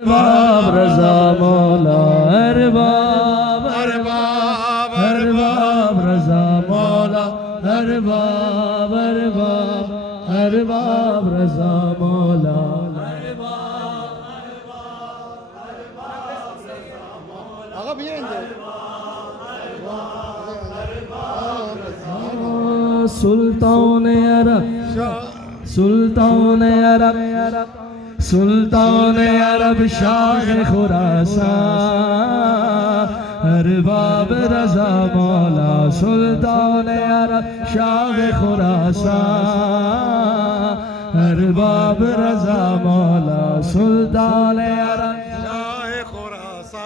अरबाब रज़ा मौला अरबाब अरबाब अरबाब रज़ा मौला अरबाब अरबाब अरबाब रज़ा मौला सुल्तान अरब सुल्तान अरब सुल्तान अरब शाह खुरासान अरबाब रज़ा मौला सुल्तान अरब शाह खुरासान अरबाब रज़ा मौला सुल्तान अरब शाह खुरासान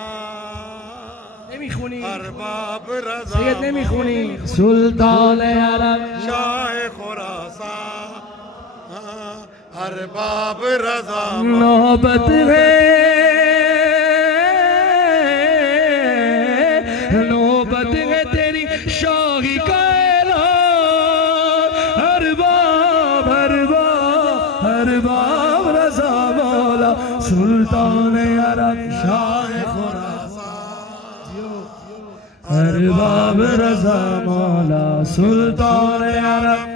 नमीखुनी अरबाब रज़ा सैयद नमीखुनी सुल्तान अरब शाह खुरासान अरबाब रज़ा नौबत है तेरी शाही का ऐलान अरबाब अरबाब अरबाब रज़ा मौला सुल्तान अरब शाह खुरासान अरबाब रज़ा मौला सुल्तान अरब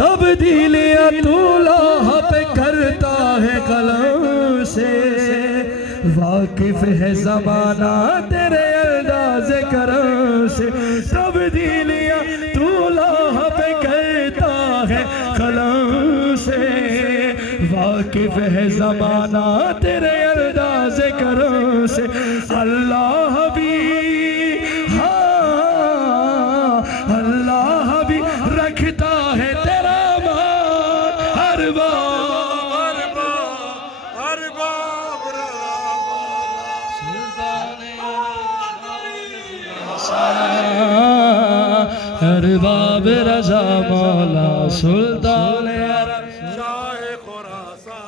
तब्दील अतुल्लाह पे करता है कलम से वाकिफ है ज़माना तेरे अंदाज़ करम से तब्दील अतुल्लाह पे करता है कलम से वाकिफ है ज़माना तेरे अंदाज़ करम से अल्लाह भी हाँ अल्लाह भी रखता है अरबाब रज़ा मौला सुल्तान अरब शाह खुरासान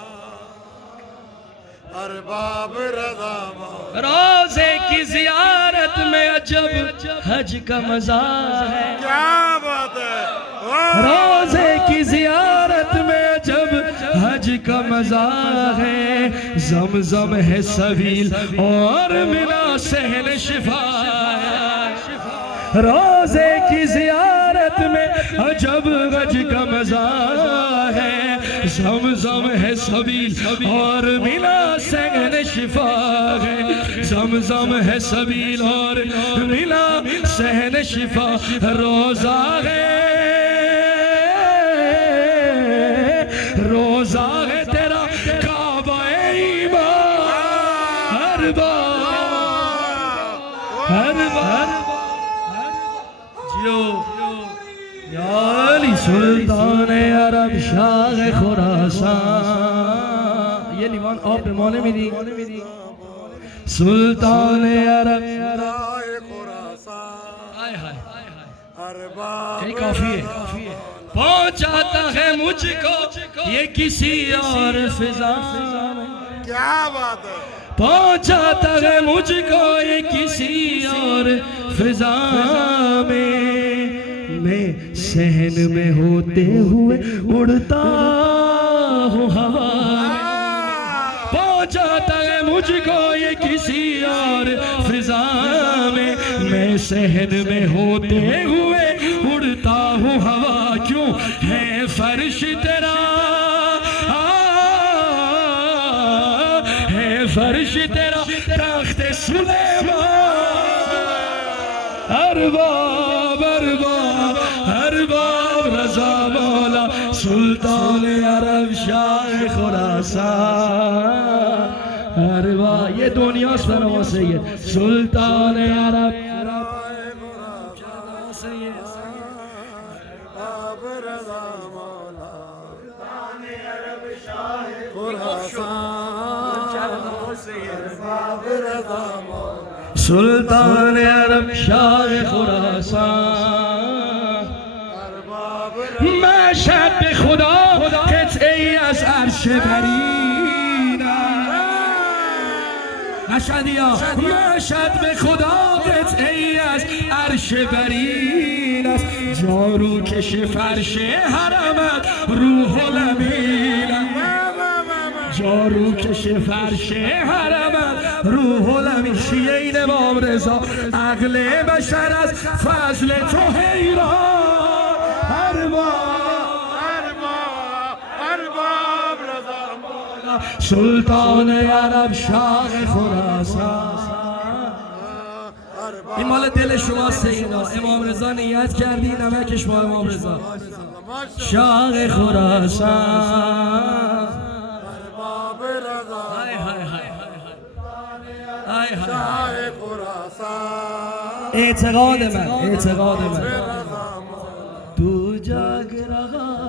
अरबाब रज़ा मौला रोज़े की ज़ियारत में अजब हज का मज़ा है क्या बात है रोज़े की ज़ियारत में अजब हज का मज़ा है ज़मज़म है सवील और मिना सहन शिफा रोज़े की ज़ियारत में अजब गज का मज़ा है ज़मज़म है सबील और मिला सहन शिफा है ज़मज़म है सबील और मिला सहन शिफा रोज़ा है तेरा काबा ईमान अरबाब सुल्तान अरब शाह खुरासान ये लीवान और पैमाने में दी सुल्तान अरब खुरासान काफी है पहुंचाता है मुझको ये किसी और फिजा क्या बात है पहुंचाता है मुझको ये किसी और फिजा में मैं सहन में होते हुए उड़ता हूँ हवा पहुंचाता है मुझको ये किसी और फिजा में मैं सहन में होते हुए उड़ता हूँ हवा क्यों है फर्श तेरा है फर्श तेरा तख्त सुलेमान अरबाब अरबाब अरबाब रज़ा मौला सुल्तान अरब शाह खुरासान अरबाब ये दुनिया सरों से ये सुल्तान अरब सुल्तान अरब शाह खुरासान मैं शब खुदा قطعی از عرش برینم مشهدیا مشهد به خدا قطعی است عرش برین است جارو کش فرش حرمت روح الامین جارو کش فرش حرمت روح الامین شیعه این امام رضا عقل بشر از فضل تو حیران سلطان عرب شاه خراسان. این مال دل شماست اینا. امام رضا نیت کردی نمکش با امام رضا شاه خراسان. های های های اعتقاد من تو جاگ رها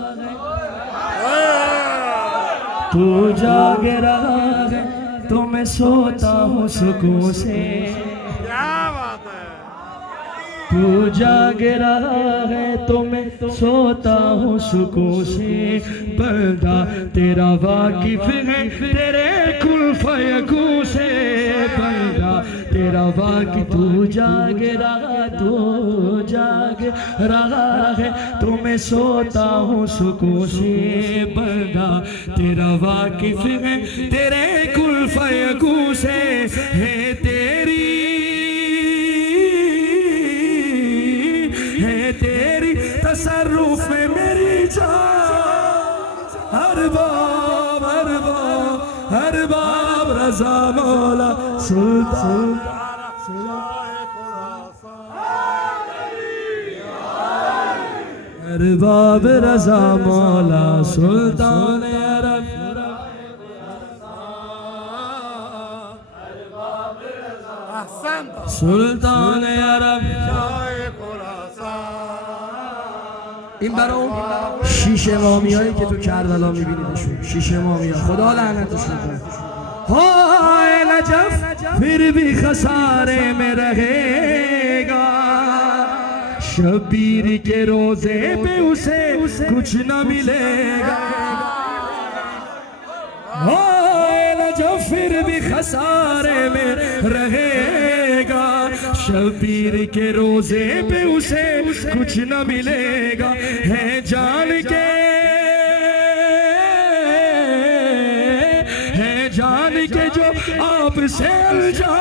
تو जाग रहा है तो मैं सोता हूँ सुकून से क्या बात है तू जाग रहा है तो मैं सोता हूँ सुकून से बंदा तेरा वाकिफ है तेरे कुल फयकू से बंदा तेरा वाकिफ तू जाग रहा है तो मैं सोता हूँ सुकून से बंदा तेरा वाकिफ है तेरे कुल फयकू से है तेरी तसर्रुफ में मेरी जान हर बाब रज़ा मौला सुल्तान हर बाब रज़ा मौला सुल्तान अरब सुल्तान अरब. این برای شیش امامی هایی که تو کربلا میبینیدشون شیش امامی ها خدا لعنتشون کنه. های نجف پھر بھی خسارے میں رہے گا شبیر کے روزے پہ اسے کچھ نہ ملے گا. های نجف پھر بھی خسارے میں رہے گا شبیر کے روزے پہ اسے کچھ نہ ملے گا. ہے جان کے جو آپ سے الجھا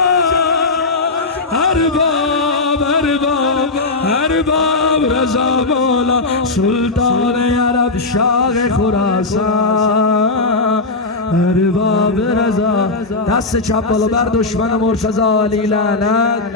ہر باب رضا مولا سلطان عرب شاه خراسان هر باب رضا. دست چپ بالا بر دشمن مرتضی علی لعنت.